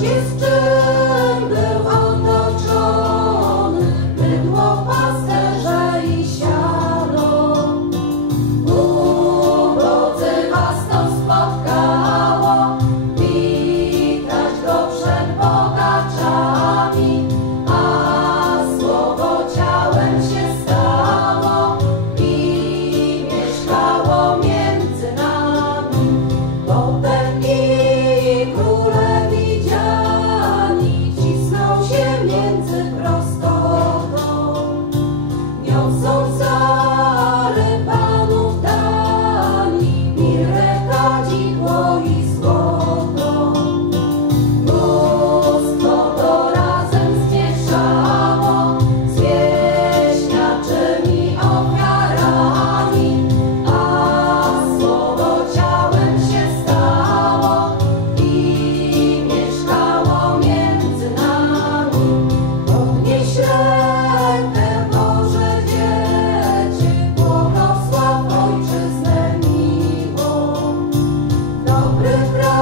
She's so, so, so. Dobry prawo.